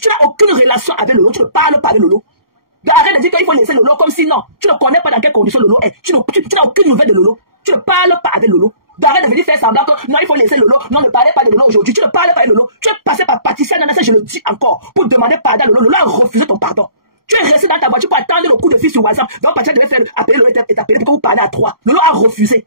tu n'as aucune relation avec Lolo, tu ne parles pas avec Lolo. Arrête de dire qu'il faut laisser Lolo comme si non, tu ne connais pas dans quelles conditions Lolo est. Tu n'as aucune nouvelle de Lolo. Tu ne parles pas avec Lolo. Arrête de venir faire semblant que non, il faut laisser Lolo. Non, ne parlez pas de Lolo aujourd'hui. Tu ne parles pas avec Lolo. Tu es passé par Patricia Nana, je le dis encore, pour demander pardon à Lolo. Lolo a refusé ton pardon. Tu es resté dans ta voiture pour attendre le coup de fil sur WhatsApp. Donc Patricia devait faire appeler Lolo et t'appeler pour que vous parlez à trois. Lolo a refusé.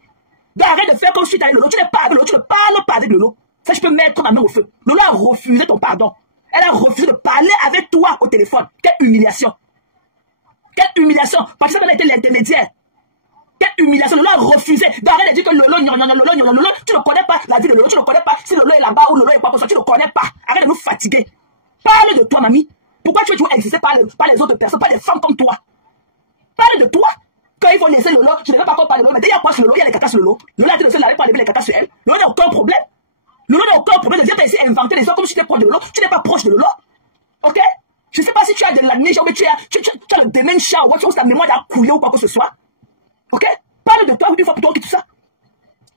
Donc arrête de faire comme suite avec Lolo. Tu n'es pas avec Lolo. Tu ne parles pas avec Lolo. Ça, je peux mettre ma main au feu. Lolo a refusé ton pardon. Elle a refusé de parler avec toi au téléphone. Quelle humiliation. Quelle humiliation. Parce que ça a été l'intermédiaire. Quelle humiliation. Lolo a refusé. D'arrêter de dire que Lolo, Lolo, tu ne connais pas la vie de Lolo. Tu ne connais pas si Lolo est là-bas ou Lolo est pas comme ça. Tu ne connais pas. Arrête de nous fatiguer. Parle de toi, mamie. Pourquoi tu veux toujours exister par les autres personnes, pas des femmes comme toi? Parle de toi. Quand il faut laisser Lolo, je ne vais pas encore parler de Lolo. Mais dès qu'il y a quoi sur Lolo, il y a les catas sur Lolo. Lolo a dit de se laver pour enlever les catas sur elle. Lolo n'a aucun problème. Lolo n'a aucun problème. Ne viens pas ici inventer les gens comme si tu étais proche de Lolo. Tu n'es pas proche de Lolo. Ok? Je ne sais pas si tu as de l'acné, ou tu as le dementia ou ta mémoire a coulé ou quoi que ce soit. Ok? Parle de toi une fois pour toi, tout ça.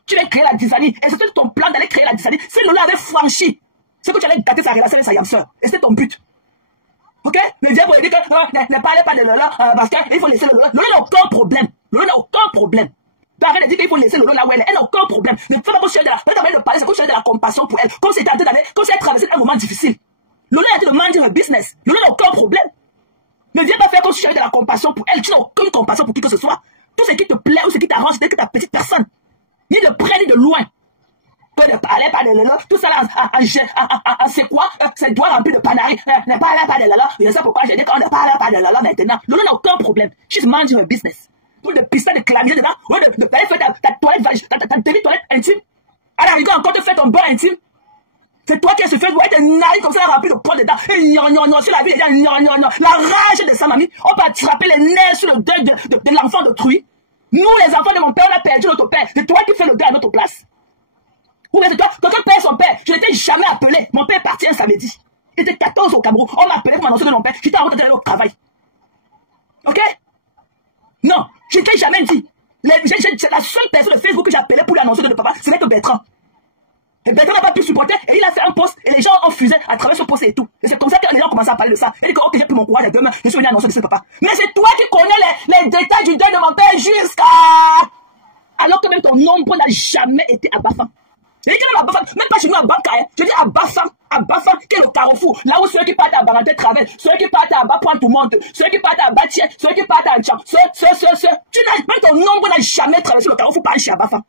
Tu vas créer la dysanie. Et c'était ton plan d'aller créer la dysanie. Si Lolo avait franchi, c'est que tu allais gâter sa relation avec sa yam-sœur. Et c'était ton but. Ok? Ne viens pas dire que ne parlez pas de Lolo parce qu'il faut laisser Lolo. Lolo n'a aucun problème. Lolo n'a aucun problème. Arrête de dire qu'il faut laisser Lolo là où elle est. Elle n'a aucun problème. Ne fais pas pour chercher de parler, c'est pour chercher de la compassion pour elle. Comme si elle a traversé un moment difficile. Lolo a dit de manger un business. Lolo n'a aucun problème. Ne viens pas faire comme si tu avais de la compassion pour elle. Tu n'as aucune compassion pour qui que ce soit. Tout ce qui te plaît ou ce qui t'arrange, c'est que ta petite personne. Ni de près ni de loin. Que ne parlez pas de Lolo. Tout ça là, c'est quoi? C'est doigt rempli de panaris. Ne parlez pas de Lolo. Je sais pourquoi j'ai dit qu'on ne parle pas de Lolo maintenant. Lolo n'a aucun problème. She's minding her business. Pour de pisser, de clamier dedans. Ou de faire ta toilette, ta demi-toilette intime. À la rigueur, encore te faire ton beurre intime. C'est toi qui as fait voir tes nailles comme ça rempli de poids dedans. Et non, sur la vie, non. La rage de sa mamie. On peut attraper les nerfs sur le deuil de l'enfant d'autrui. Nous, les enfants de mon père, on a perdu notre père. C'est toi qui fais le deuil à notre place. Ou bien c'est toi, quand on perd son père, je n'étais jamais appelé. Mon père est parti un samedi. Il était 14 au Cameroun. On m'a appelé pour m'annoncer de mon père. J'étais en train d'aller au travail. Ok? Non, je ne t'ai jamais dit. C'est la seule personne de Facebook que j'ai appelé pour lui annoncer de notre papa. C'était Bertrand. Et Bertrand n'a pas pu supporter et il a fait un post et les gens ont fusé à travers ce post et tout. Et c'est comme ça que les gens ont commencé à parler de ça. Et dit que ok, j'ai pris mon courage demain, je suis venu annoncer de ce papa. Mais c'est toi qui connais les détails du deuil de mon père jusqu'à... Alors que même ton nombre n'a jamais été à Bafang. Et il dit même à Bafang, même pas chez nous à Banca, hein. Je dis à Bafang, qui est le carrefour. Là où ceux qui partent à Baranté travaillent, ceux qui partent à Bas-Point tout monte, ceux qui partent à Batier, ceux qui partent à Tcham, Tu n'as même ton nombre n'a jamais traversé le carrefour par chez Bafang.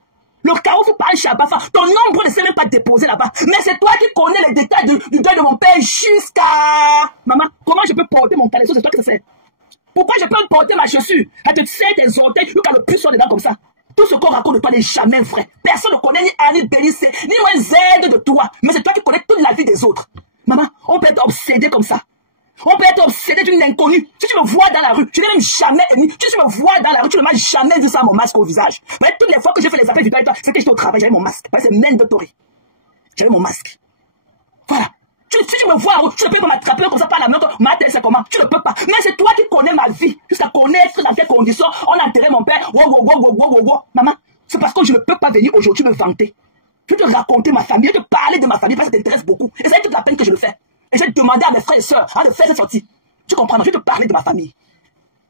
Le carrefour par chez Bafang. Ton nombre ne s'est même pas déposé là-bas. Mais c'est toi qui connais les détails du deuil de mon père jusqu'à... Maman, comment je peux porter mon caleçon? C'est toi qui le sais. Pourquoi je peux porter ma chaussure? Elle te serre tes orteils, le cas le plus dedans comme ça. Tout ce qu'on raconte de toi n'est jamais vrai. Personne ne connaît ni Annie Bélissé, ni moins Z de toi. Mais c'est toi qui connais toute la vie des autres. Maman, on peut être obsédé comme ça. On peut être obsédé d'une inconnue. Si tu me vois dans la rue, tu n'es même jamais aimé. Si tu me vois dans la rue, tu ne m'as jamais vu sans mon masque au visage. Mais toutes les fois que j'ai fait les appels vidéo avec toi, c'est que j'étais au travail, j'avais mon masque. C'est Nen de Toré. J'avais mon masque. Voilà. Si tu me vois en route, tu ne peux pas m'attraper comme ça par la main. Ma tête, c'est comment? Tu ne peux pas. Mais c'est toi qui connais ma vie. Jusqu'à connaître dans quelles conditions on a enterré mon père. Maman, c'est parce que je ne peux pas venir aujourd'hui me vanter. Je vais te raconter ma famille, je vais te parler de ma famille parce que ça t'intéresse beaucoup. Et c'est toute la peine que je le fais. Et j'ai demandé à mes frères et sœurs de faire cette sortie. Tu comprends? Je vais te parler de ma famille.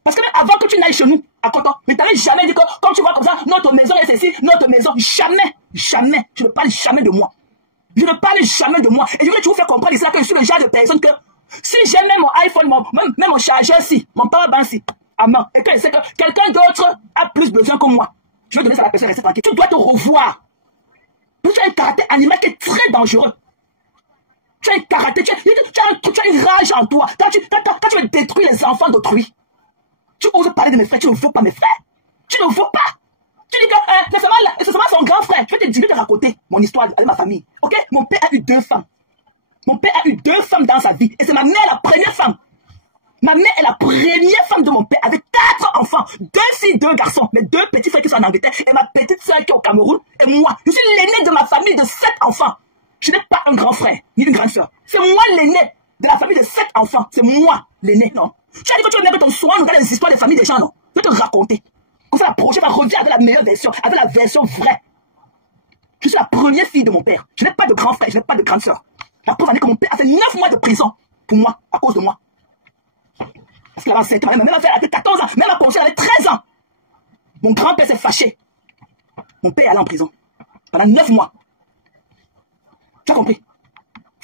Parce que même avant que tu n'ailles chez nous, à Coton, mais tu n'avais jamais dit que, comme tu vois comme ça, notre maison est ceci, notre maison. Jamais. Je ne parle jamais de moi. Je ne parle jamais de moi. Et je vais toujours faire comprendre ici que je suis le genre de personne que, si j'ai même mon iPhone, même mon chargeur si, mon powerbank si, à main, et que je sais que quelqu'un d'autre a plus besoin que moi, je vais donner ça à la personne, rester tranquille. Tu dois te revoir. Tu as un caractère animal qui est très dangereux. Tu as un caractère, tu as une rage en toi. Quand tu veux détruire les enfants d'autrui, tu oses parler de mes frères, tu ne veux pas mes frères. Tu ne veux pas. Tu dis que c'est seulement son grand frère. Je vais te raconter mon histoire de ma famille. Ok? Mon père a eu 2 femmes. Mon père a eu 2 femmes dans sa vie. Et c'est ma mère la première femme. Ma mère est la première femme de mon père avec 4 enfants. 2 filles, 2 garçons. Mes 2 petits frères qui sont en Angleterre. Et ma petite soeur qui est au Cameroun. Et moi. Je suis l'aîné de ma famille de 7 enfants. Je n'ai pas un grand frère, ni une grande soeur. C'est moi l'aîné de la famille de 7 enfants. C'est moi l'aîné, non? Tu as dit que tu veux mettre ton soin dans les histoires des familles des gens, non? Je vais te raconter. Comme ça, la prochaine fois, reviens avec la meilleure version, avec la version vraie. Je suis la première fille de mon père. Je n'ai pas de grand frère, je n'ai pas de grande soeur. La preuve en est que mon père a fait 9 mois de prison. Pour moi, à cause de moi. Parce qu'il avait 7 ans, même ma frère avait 14 ans, même ma conscience avait 13 ans. Mon grand-père s'est fâché. Mon père est allé en prison. Pendant 9 mois. Tu as compris?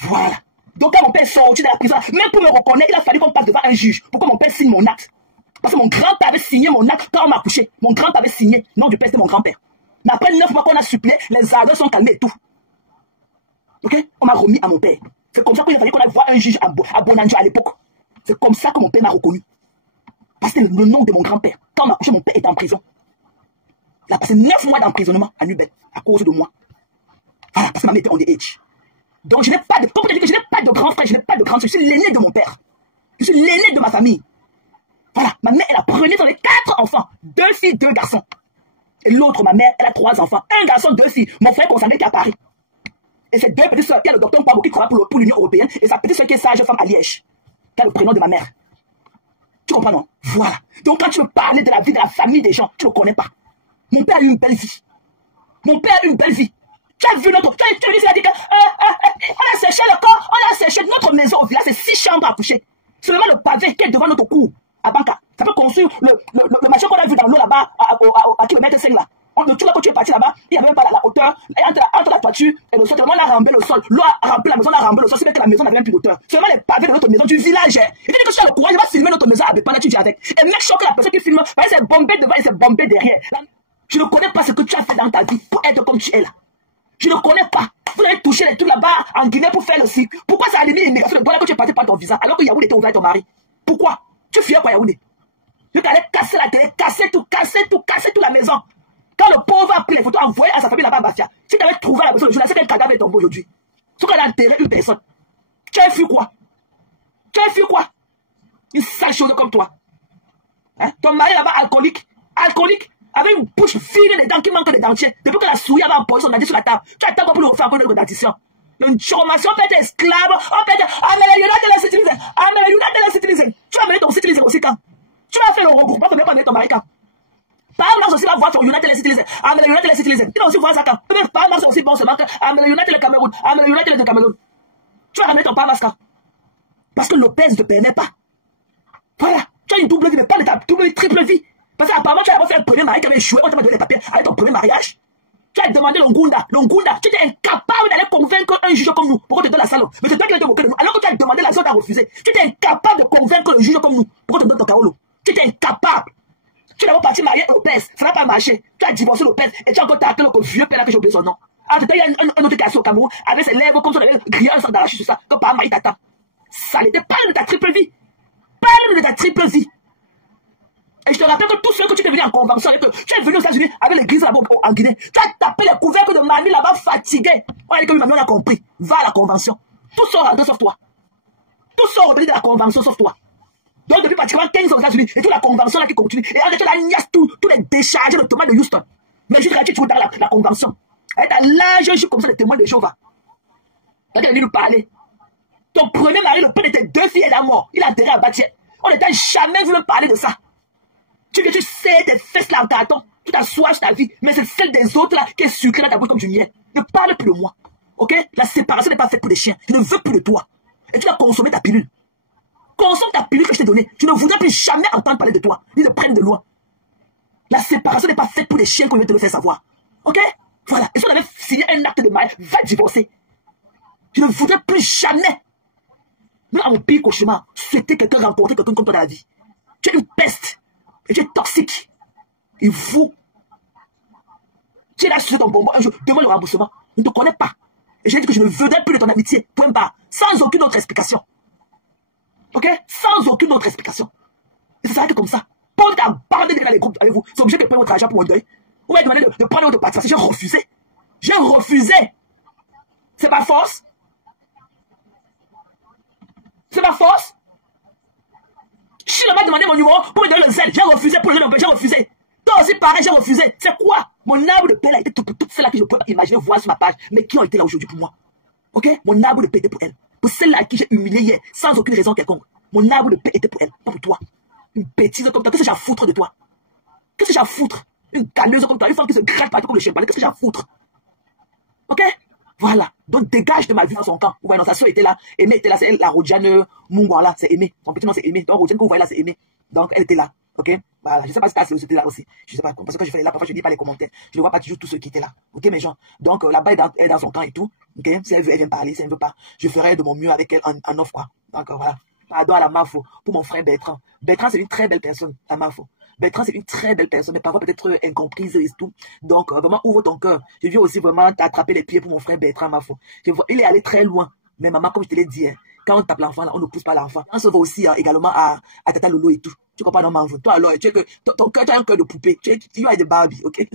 Voilà. Donc quand mon père est sorti de la prison, même pour me reconnaître, il a fallu qu'on passe devant un juge. Pourquoi mon père signe mon acte? Parce que mon grand-père avait signé mon acte quand on m'a accouché. Mon grand-père avait signé. Non du père, c'était mon grand-père. Mais après 9 mois qu'on a supplié, les ardeurs sont calmés et tout. Ok? On m'a remis à mon père. C'est comme ça qu'il a fallu qu'on aille voir un juge à Bonanjo à l'époque. C'est comme ça que mon père m'a reconnu. Parce que le nom de mon grand-père. Quand on m'a accouché, mon père était en prison. Il a passé 9 mois d'emprisonnement à Nubel à cause de moi. Voilà, parce que ma mère était on the age. Donc je n'ai pas de, comme je dis que je n'ai pas de grand frère, je n'ai pas de grand soeur, je suis l'aîné de mon père. Je suis l'aîné de ma famille. Voilà, ma mère, elle a première sur les 4 enfants. 2 filles, 2 garçons. Et l'autre, ma mère, elle a 3 enfants. 1 garçon, 2 filles. Mon frère consanguin qui est à Paris. Et ses 2 petites soeurs, il y a le docteur Mpabo qui travaille pour l'Union Européenne, et sa petite soeur qui est sage-femme à Liège, qui a le prénom de ma mère. Tu comprends, non? Voilà. Donc quand tu veux parler de la vie de la famille des gens, tu ne le connais pas. Mon père a eu une belle vie. Mon père a eu une belle vie. Tu as vu notre... Tu as dit, il a dit que... on a séché le corps, on a séché notre maison au village, c'est 6 chambres à coucher. Seulement le pavé qui est devant notre cour, à Banca. Ça peut construire le machin qu'on a vu dans l'eau là-bas, à kilomètre 5 là. Tu vois, quand tu es parti là-bas, il n'y avait même pas la hauteur. Entre la toiture et le sol, seulement on a rempli le sol. L'eau a rempli la maison, on a rempli le sol. C'est que la maison n'avait même plus d'auteur. Seulement les pavés de notre maison du village. Il dit que tu as le courage, il va filmer notre maison à Bépana, tu dis avec. Et mec, choque la personne qui filme, il s'est bombé devant, il s'est bombé derrière. Je ne connais pas ce que tu as fait dans ta vie pour être comme tu es là. Je ne connais pas. Vous avez touché les trucs là-bas en Guinée pour faire le cirque. Pourquoi ça a allumé l'immigration de Douala que tu es parti par ton visa alors que Yaoundé était ouvert à ton mari? Pourquoi? Tu fuyais quoi Yaoundé? Tu allais casser la télé, casser toute la maison. Quand le pauvre a pris les photos envoyées à sa famille là-bas à Bastia, si tu avais trouvé la maison le jour là, c'est quel cadavre est tombé aujourd'hui? Sauf qu'elle a enterré une personne. Tu as fui quoi? Tu as fui quoi? Une sale chose comme toi. Hein? Ton mari là-bas alcoolique, avec une bouche fine, des dents qui manquent de dentiers. Depuis que la souris avait empoisé son dentier sur la table, tu attends pour le refaire encore une dentition. Une formation, on peut être esclave, on peut être United Citizen. Tu vas mener ton citizen aussi quand? Tu vas faire le regroupement, tu vas mener ton mari quand? Parle aussi va voir ton United Citizen. United Citizen. Il va aussi voir ça quand? Parle aussi bon seulement que United le Cameroun. United le Cameroun. Tu vas ramener ton Parle quand? Parce que Lopez ne te permet pas. Voilà. Tu as une double vie, mais pas de ta double vie, triple vie. Parce qu'apparemment, tu as fait un premier mari qui avait échoué, on t'a donné les papiers avec ton premier mariage. Tu as demandé l'Ongunda. Tu étais incapable d'aller convaincre un juge comme nous pour qu'on te donne la salle. Mais c'est toi qui l'as moqué de nous. Alors que tu as demandé la zone à refuser. Tu étais incapable de convaincre le juge comme nous pour qu'on te donne ton Kaolo. Tu étais incapable. Tu n'as pas parti marier Lopez. Ça n'a pas marché. Tu as divorcé Lopez et tu as encore taclé le vieux père là que j'ai oublié son nom. Ah, il y a un autre garçon au Cameroun avec ses lèvres comme ça, grillé un sang d'arraché sur ça. Comme par Maï Tata. Ça n'était pas de ta triple vie. Parle de ta triple vie. Et je te rappelle que tous ceux que tu es venu en convention, que tu es venu aux États-Unis avec l'église là-bas en Guinée, tu as tapé les couvercles de mamie là-bas fatigué. On a dit que mamie, on a compris. Va à la convention. Tous sont rentrés sauf toi. Tous sont revenus de la convention sauf toi. Donc depuis pratiquement 15 ans aux États-Unis, et toute la convention là qui continue. Et en fait, tu as niasse tous les décharges de tomates de Houston. Mais juste tu es dans la convention. Et t'as l'âge, je suis comme ça, les témoins de Jéhovah. Quand tu es venu nous parler. Ton premier mari, le père de tes 2 filles, est mort. Il a enterré à Batier. On n'était jamais vu me parler de ça. Tu sais tes fesses là en carton. Tu t'assois sur ta vie. Mais c'est celle des autres là qui est sucrée dans ta bouche comme du miel. Ne parle plus de moi. Ok? La séparation n'est pas faite pour des chiens. Je ne veux plus de toi. Et tu vas consommer ta pilule. Consomme ta pilule que je t'ai donnée. Tu ne voudras plus jamais entendre parler de toi. Ni de prendre de loin. La séparation n'est pas faite pour des chiens qu'on veut te le faire savoir. Ok? Voilà. Et si on avait signé un acte de mariage, va divorcer. Je ne voudrais plus jamais. Même à mon pire cauchemar, souhaiter quelqu'un rencontrer quelqu'un comme toi dans la vie. Tu es une peste. Et tu es toxique. Il faut. Tu es là sur ton bonbon un jour, demande le remboursement. Je ne te connais pas. Et j'ai dit que je ne voudrais plus de ton amitié. Point barre. Sans aucune autre explication. Ok? Sans aucune autre explication. Et ça s'arrête comme ça. Pour t'abandonner dans les groupes avec vous, c'est obligé de prendre votre argent pour un deuil. Vous m'avez demandé de prendre votre participation. J'ai refusé. J'ai refusé. C'est ma force. C'est ma force. Si je m'a demandé mon numéro pour me donner le zèle, j'ai refusé pour le donner, j'ai refusé. Toi aussi pareil, j'ai refusé. C'est quoi? Mon arbre de paix a été toutes celles-là que je peux imaginer voir sur ma page, mais qui ont été là aujourd'hui pour moi. Ok? Mon arbre de paix était pour elle. Pour celle-là à qui j'ai humilié hier, sans aucune raison quelconque. Mon arbre de paix était pour elle, pas pour toi. Une bêtise comme toi, qu'est-ce que j'ai à foutre de toi? Qu'est-ce que j'ai à foutre? Une caleuse comme toi, une femme qui se gratte partout comme le chien, qu'est-ce que j'ai à foutre? Ok? Voilà. Donc, dégage de ma vie dans son camp. Vous voyez, non, sa soeur était là. Aimée était là. C'est elle, la Rodiane Mungwala. C'est Aimée. Son petit nom, c'est Aimée. Donc, Rodiane que vous voyez là, c'est Aimée. Donc, elle était là. OK? Voilà. Je ne sais pas si c'était là aussi. Je ne sais pas. Parce que je fais là, parfois, je ne lis pas les commentaires. Je ne vois pas toujours tous ceux qui étaient là. OK, mes gens? Donc, là-bas, elle est dans son camp et tout. OK? Si elle veut, elle vient parler. Si elle ne veut pas, je ferai de mon mieux avec elle en offre, quoi. Donc, voilà. Pardon à la Mafo pour mon frère Bertrand. Bertrand, c'est une très belle personne, la Mafo. Bertrand, c'est une très belle personne, mais parfois peut-être incomprise et tout. Donc, vraiment, ouvre ton cœur. Je viens aussi vraiment t'attraper les pieds pour mon frère Bertrand Mafo. Il est allé très loin. Mais maman, comme je te l'ai dit, hein, quand on tape l'enfant, on ne pousse pas l'enfant. On se voit aussi également à Tata Lolo et tout. Tu comprends, non, Manvou? Toi, alors, ton cœur, tu as un cœur de poupée. Tu as de Barbie, ok?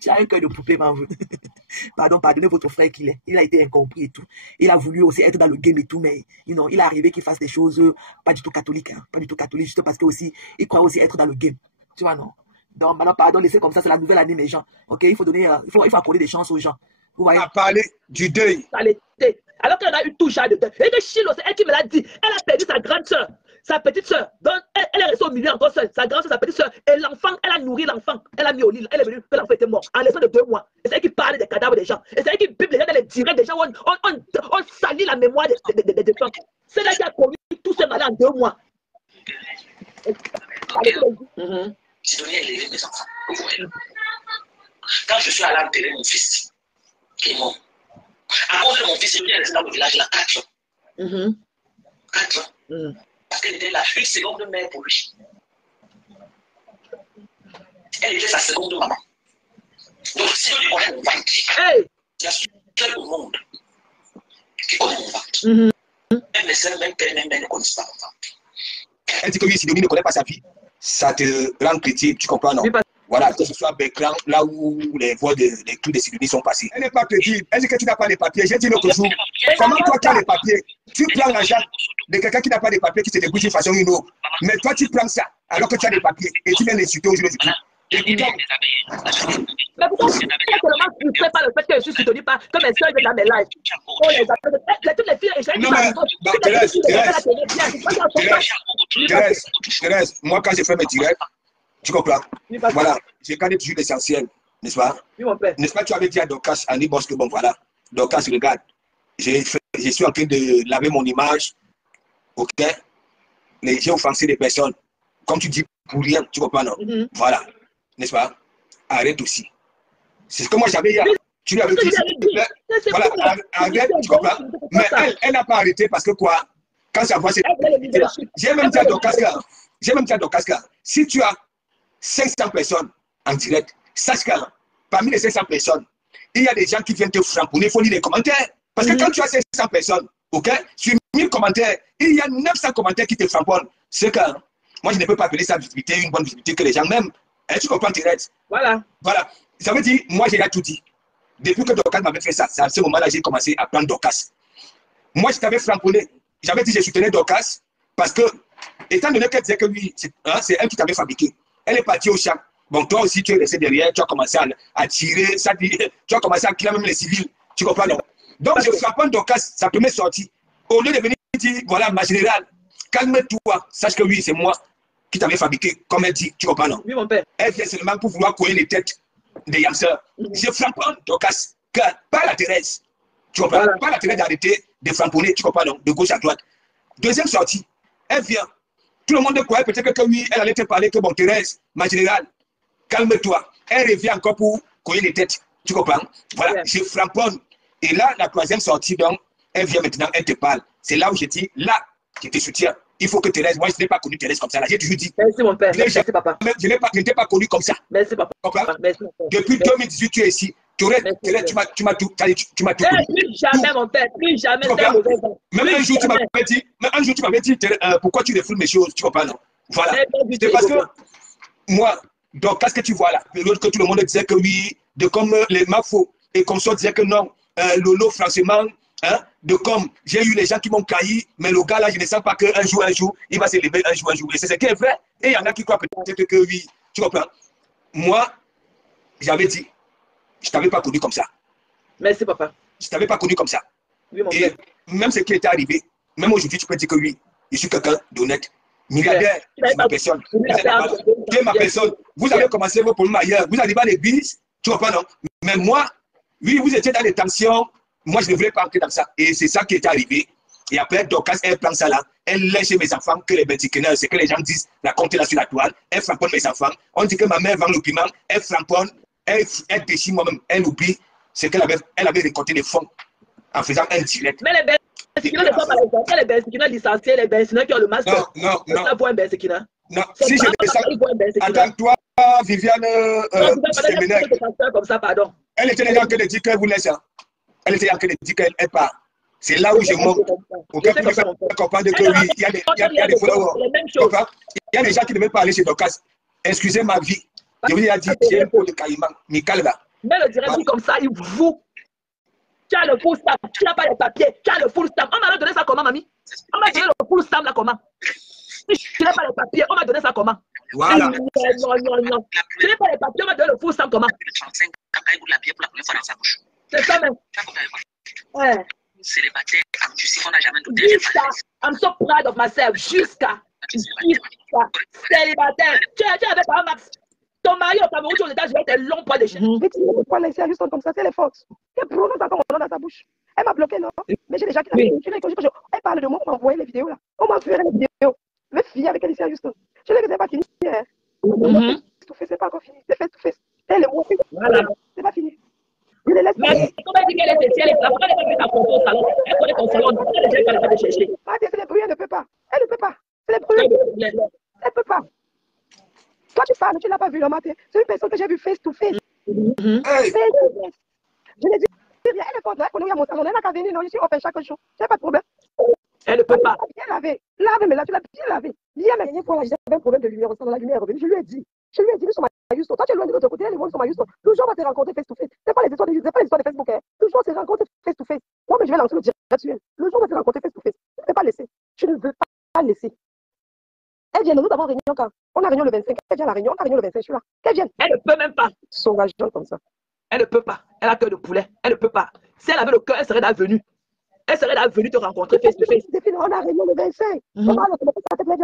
Tu as un cœur de poupée, Manvou. Pardon, pardonnez votre frère qu'il est. Il a été incompris et tout. Il a voulu aussi être dans le game et tout, mais, il est arrivé qu'il fasse des choses pas du tout catholiques, hein. Pas du tout catholiques, juste parce que aussi, il croit aussi être dans le game. Tu vois, non? Donc, maintenant, pardon, laissez comme ça, c'est la nouvelle année, mes gens. Ok? Il faut donner, il faut accorder des chances aux gens. Vous voyez? À parler du deuil. Alors qu'elle a eu tout genre de deuil. Et de Chilo, c'est elle qui me l'a dit. Elle a perdu sa grande soeur, sa petite soeur. Donc, elle est restée au milieu encore seule. Sa grande soeur, sa petite soeur. Et l'enfant, elle a nourri l'enfant. Elle a mis au lit. Elle est venue que l'enfant était mort. En l'espace de 2 mois. Et c'est elle qui parle des cadavres des gens. Et c'est elle qui pipe les gens dans les directs des gens. On salit la mémoire des gens. C'est elle qui a commis tout ce mal en 2 mois. J'ai donné à élever mes enfants. Quand je suis allé enterrer mon fils, qui est mort, à cause de mon fils, il est resté dans le village là 4 ans. 4 ans. Parce qu'elle était la seconde mère pour lui. Elle était sa seconde maman. Donc, si on lui connaît mon ventre, il y a seul au monde qui connaît mon ventre. Même les sœurs, même père, même mère ne connaissent pas mon ventre. Elle dit que oui, si Sidonie ne connaît pas sa fille, ça te rend chrétien, tu comprends, non? Voilà, que ce soit Bécran, là où les voix des trucs de Sidonie sont passées. Elle n'est pas crédible. Elle dit que tu n'as pas les papiers. J'ai dit l'autre jour, comment toi qui as les papiers, tu prends l'argent de quelqu'un qui n'a pas les papiers, qui se débrouille d'une façon ou une autre. Mais toi, tu prends ça, alors que tu as les papiers, et tu viens l'insulter aujourd'hui. Mais pourquoi tu ne sais pas le fait que je suis Sidonie pas, que mes soeurs viennent dans mes lives? Toutes les filles, non, mais Thérèse, moi quand j'ai fait mes directs, tu comprends? Voilà, j'ai gardé toujours l'essentiel, n'est-ce pas? N'est-ce pas, tu avais dit à Dorcas, Annie Boss, que bon voilà, Dorcas, regarde, je suis en train de laver mon image, ok? J'ai offensé des personnes, comme tu dis, pour rien, tu comprends, non? Voilà, n'est-ce pas? Arrête aussi. C'est ce que moi j'avais hier. Tu lui avais dit, voilà, arrête, tu comprends? Mais elle n'a pas arrêté parce que quoi? Quand ça voit, c'est... J'ai même dit à Dorcas, si tu as 500 personnes en direct, sache que parmi les 500 personnes, il y a des gens qui viennent te framponner, il faut lire les commentaires. Parce que quand tu as 500 personnes, ok, sur 1000 commentaires, il y a 900 commentaires qui te framponnent. C'est que moi, je ne peux pas appeler ça visibilité, une bonne visibilité que les gens m'aiment. Tu comprends, Thérèse? Voilà. Voilà. Ça veut dire, moi, j'ai tout dit. Depuis que Dorcas m'avait fait ça, à ce moment-là, j'ai commencé à prendre Dorcas. Moi, je t'avais framponné. J'avais dit que je soutenais Dorcas parce que, étant donné qu'elle disait que lui, c'est elle qui t'avait fabriqué. Elle est partie au champ. Bon, toi aussi, tu es resté derrière, tu as commencé à tirer, tu as commencé à killer même les civils. Tu comprends, non? Donc, je frappe Dorcas, sa première sortie. Au lieu de venir dire, voilà, ma générale, calme-toi, sache que oui, c'est moi qui t'avais fabriqué, comme elle dit, tu comprends, non? Oui, mon père. Elle vient seulement pour vouloir courir les têtes des yamseurs. Je frappe Dorcas, pas la Thérèse. Tu comprends? Voilà. Pas la Thérèse d'arrêter de framponner, tu comprends, non? De gauche à droite. Deuxième sortie, elle vient. Tout le monde croyait peut-être que oui, elle allait te parler que bon, Thérèse, ma générale, calme-toi. Elle revient encore pour courir les têtes. Tu comprends? Voilà, je framponne. Et là, la troisième sortie, donc, elle vient maintenant, elle te parle. C'est là où je dis, là, je te soutiens. Il faut que Thérèse, moi, je n'ai pas connu Thérèse comme ça. J'ai toujours dit. Merci, mon père. Merci, papa. Je n'étais pas connu comme ça. Merci, papa. Merci, depuis 2018, tu es ici. Thérèse, tu m'as tout connu. Plus jamais, mon père. Plus jamais. Même un jour, tu m'avais dit, pourquoi tu refoules mes choses? Tu comprends, non? Voilà. C'est parce que moi, donc, qu'est-ce que tu vois là? L'autre que tout le monde disait que oui, de comme les Mafo et comme ça disait que non, Lolo, franchement, hein, de comme j'ai eu les gens qui m'ont caillé, mais le gars là, je ne sens pas qu'un jour, il va s'élever un jour. Et c'est ce qui est vrai. Et il y en a qui croient peut-être que oui, tu comprends? Moi, j'avais dit, je ne t'avais pas connu comme ça. Merci, papa. Je ne t'avais pas connu comme ça. Oui, mon père. Même ce qui était arrivé, même aujourd'hui, tu peux dire que oui, je suis quelqu'un d'honnête. Milliardaire, c'est ma personne. Tu es ma personne. Vous avez commencé vos problèmes ailleurs. Vous arrivez à l'église, tu comprends, non? Mais moi, oui, vous étiez dans les tensions, Moi, je ne voulais pas entrer dans ça. Et c'est ça qui est arrivé. Et après, Dorcas, elle prend ça là. Elle laisse chez mes enfants que les bêtiqueneurs, c'est que les gens disent, la compte est là sur la toile. Elle framponne mes enfants. On dit que ma mère vend le piment. Elle framponne. Elle déchire moi-même. Elle oublie. C'est qu'elle avait récolté des fonds en faisant un direct. Mais les bêtiqueneurs ne sont pas les enfants. Les bêtiqueneurs licenciés, les bêtiqueneurs qui ont le masque. Non. Ça voit un bêtiqueneur. Non, si je descends. Attends, toi, Viviane, comme ça, pardon. Elle était déjà en train de dire qu'elle voulait ça. Elle était en train de dire qu'elle part. C'est là où je monte. Pour qu'elle puisse comprendre que oui, il y a des followers. Il y a des gens qui ne veulent pas aller chez Dorcas. Excusez ma vie. Je vous ai dit, j'ai un pot de caïman. Michael là. Mais le direct dit comme ça, il vous. Tu as le full stamp. Tu n'as pas les papiers. Tu as le full stamp. On m'a donné ça comment, mamie? On m'a donné le full stamp là comment? Tu n'as pas les papiers. On m'a donné ça comment? Voilà. Non. Tu n'as pas les papiers. On m'a donné le full stamp comment? C'est ça même. Ouais. Célibataire, on n'a jamais douté. I'm so proud of myself. Jusqu'à célibataire. Tu avais pas Max. Ton mari au Cameroun, aux États-Unis, était long poids de chien. Mais tu ne peux pas laisser juste comme ça, c'est les forces. Elle prononce encore mon nom dans sa bouche. Elle m'a bloqué, non? Mais j'ai déjà quitté la vie. Elle parle de moi, on m'a envoyé les vidéos là. On m'a envoyé les vidéos. Mais fille avec Alicia Houston. Je ne sais pas fini. C'est pas encore fini. C'est fait tout fait. Elle est montée. Voilà. C'est pas fini. Je les laisse. Mais comment dit qu'elle est spéciale? Pourquoi elle n'a pas mis ta photo au salon? Elle connaît ton salon. Pourquoi elle n'a pas de chercher? C'est les bruits, elle ne peut pas. Elle ne peut pas. C'est les bruits. Elle ne peut pas. Toi, tu parles, tu ne l'as pas vu le matin. C'est une personne que j'ai vue face to face. Je l'ai dit. Elle est forte, elle connaît mon salon. Elle n'a qu'à venir, non, ici, on fait chaque jour. C'est pas de problème. Elle ne peut pas. Bien lavé. Lave, mais là, tu l'as bien lavé. Bien, mais dernière fois, là, j'avais un problème de lumière. La lumière est revenue. Je lui ai dit, nous sommes à Houston. Toi, tu es loin de l'autre côté, elle est loin de Houston. Toujours, on va te rencontrer face to face. C'est pas les histoires de Facebook, hein. Toujours, on se rencontre face to face. Moi, mais je vais lancer le direct actuel. Le jour, on va te rencontrer face to face. Je ne vais pas laisser. Je ne veux pas laisser. Elle vient, nous avons réunion quand? On a réunion le 25. Elle vient à la réunion, on a réunion le 25, je suis là. Qu'elle vienne. Elle ne peut même pas. Sauvageante comme ça. Elle ne peut pas. Elle a cœur de poulet. Elle ne peut pas. Si elle avait le cœur, elle serait là venue. Elle serait là venue te rencontrer face to face. On a réunion le 25. On va la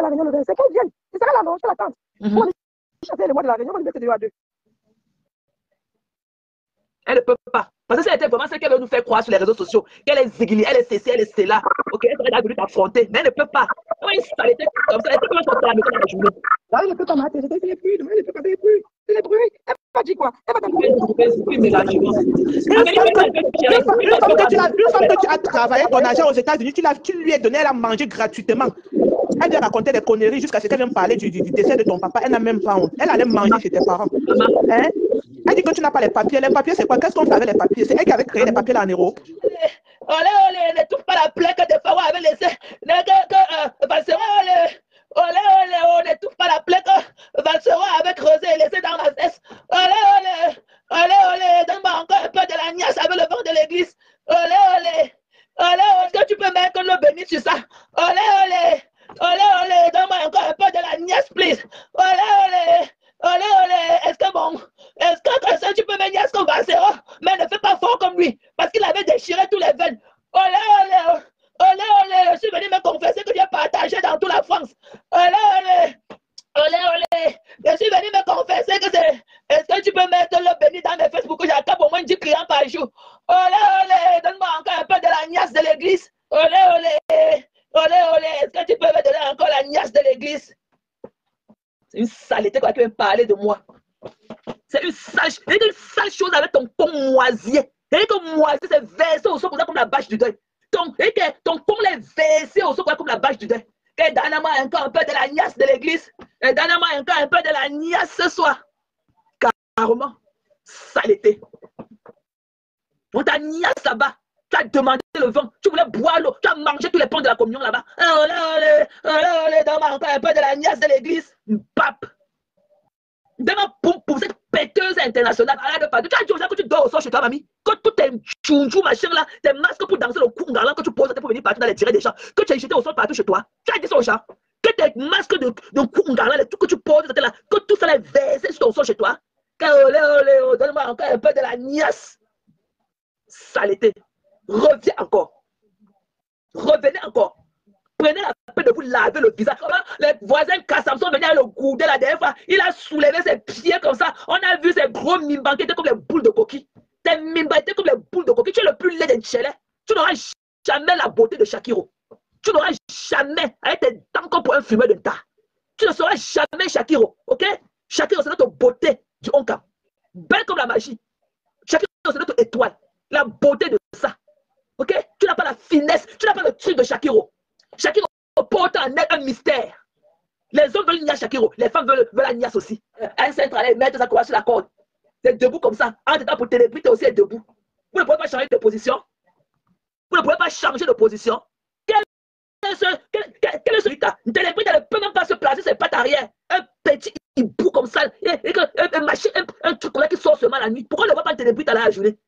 réunion le 25. Qu'elle vienne. C'est ça là, non? Je l'attends. On est chanté le mois de la réunion, on est mettre 2 à 2. Elle ne peut pas. Parce que si elle était vraiment celle qu'elle veut nous faire croire sur les réseaux sociaux, qu'elle est zigli, elle est ceci, elle est cela, ok, elle serait là venue t'affronter. Mais elle ne peut pas. Oui, ça était comme ça. Elle était comme ça à la maison dans la journée. Là, elle ne peut pas mater. C'est les bruits. Elle ne peut pas les bruits. C'est les bruits. Elle va dire quoi? Elle va t'en dire. Une femme que tu as travaillé ton argent aux États-Unis, tu lui as donné, elle a mangé gratuitement. Elle vient raconter des conneries jusqu'à ce qu'elle vienne parler du décès de ton papa. Elle n'a même pas honte. Elle allait manger chez tes parents. Hein? Elle dit que tu n'as pas les papiers. Les papiers, c'est quoi? Qu'est-ce qu'on fait avec les papiers? C'est elle qui avait créé les papiers là en héros. Olé, ne touche pas la plaque de Fawa avec laissé. Olé, on ne touche pas la plaque. Valsera avec Rosé laissé dans la cesse. Olé, donne-moi encore un peu de la niasse avec le vent de l'église. Olé, est-ce que tu peux mettre le béni sur ça? Olé, donne-moi encore un peu de la niasse, please. Olé, est-ce que tu peux me niasse comme Valsera? Mais ne fais pas fort comme lui, parce qu'il avait déchiré tous les veines. Olé, je suis venu me confesser que Dieu partagé dans toute la France. Olé, je suis venu me confesser que c'est... Est-ce que tu peux mettre le béni dans mes Facebook que j'accorde au moins 10 clients par jour? Olé, donne-moi encore un peu de la niasse de l'église. Olé, est-ce que tu peux me donner encore la niasse de l'église? C'est une saleté qui veut parler de moi. C'est une sale chose avec ton pont moisier. Et que moisier, c'est versé au sol comme la bâche du deuil. Ton pont est versé au sol comme la bâche du deuil. Donne-moi encore un peu de la niasse de l'église. Donne-moi encore un peu de la niasse ce soir. Carrément, saleté. On t'a niasse là-bas. Tu as demandé le vent. Tu voulais boire l'eau. Tu as mangé tous les pains de la communion là-bas. Olé, donne-moi encore un peu de la niasse de l'église. Pape. Demande pour cette péteuse internationale. Tu as dit aux gens que tu dors au sol chez toi, mamie. Que tous tes tchounchou, machin là, tes masques pour danser le kungalan que tu poses pour venir partout dans les tirer des gens. Que tu as jeté au sol partout chez toi. Tu as dit ça aux gens. Que tes masques de kungalan, les trucs que tu poses là, que tout ça est versé sur ton sol chez toi. Olé, donne-moi encore un peu de la niasse. Saleté. Reviens encore. Revenez encore. Prenez la peine de vous laver le visage. Les voisins Kassamson venaient à le gourder la dernière fois. Il a soulevé ses pieds comme ça. On a vu ses gros mimban qui étaient comme les boules de coquille. T'es mimbaté comme les boules de coquille. Tu es le plus laid des Tchélés. Tu n'auras jamais la beauté de Shakiro. Tu n'auras jamais, avec tes dents comme pour un fumeur de tas. Tu ne seras jamais Shakiro. Ok? Shakiro, c'est notre beauté du Onka. Belle comme la magie. Shakiro, c'est notre étoile. La beauté de ça. Ok? Tu n'as pas la finesse. Tu n'as pas le truc de Shakiro. Shakiro porte en elle un mystère. Les hommes veulent Nia Shakiro. Les femmes veulent la Nias aussi. Un centre allait mettre sa courage sur la corde. C'est debout comme ça. En temps pour télépris, tu es aussi debout. Vous ne pouvez pas changer de position. Vous ne pouvez pas changer de position. Quel est celui-là? Télépris, tu ne peux même pas se placer ses pattes arrière. Un petit hibou comme ça. Un truc comme ça qui sort seulement la nuit. Pourquoi ne va pas Télépris à la journée?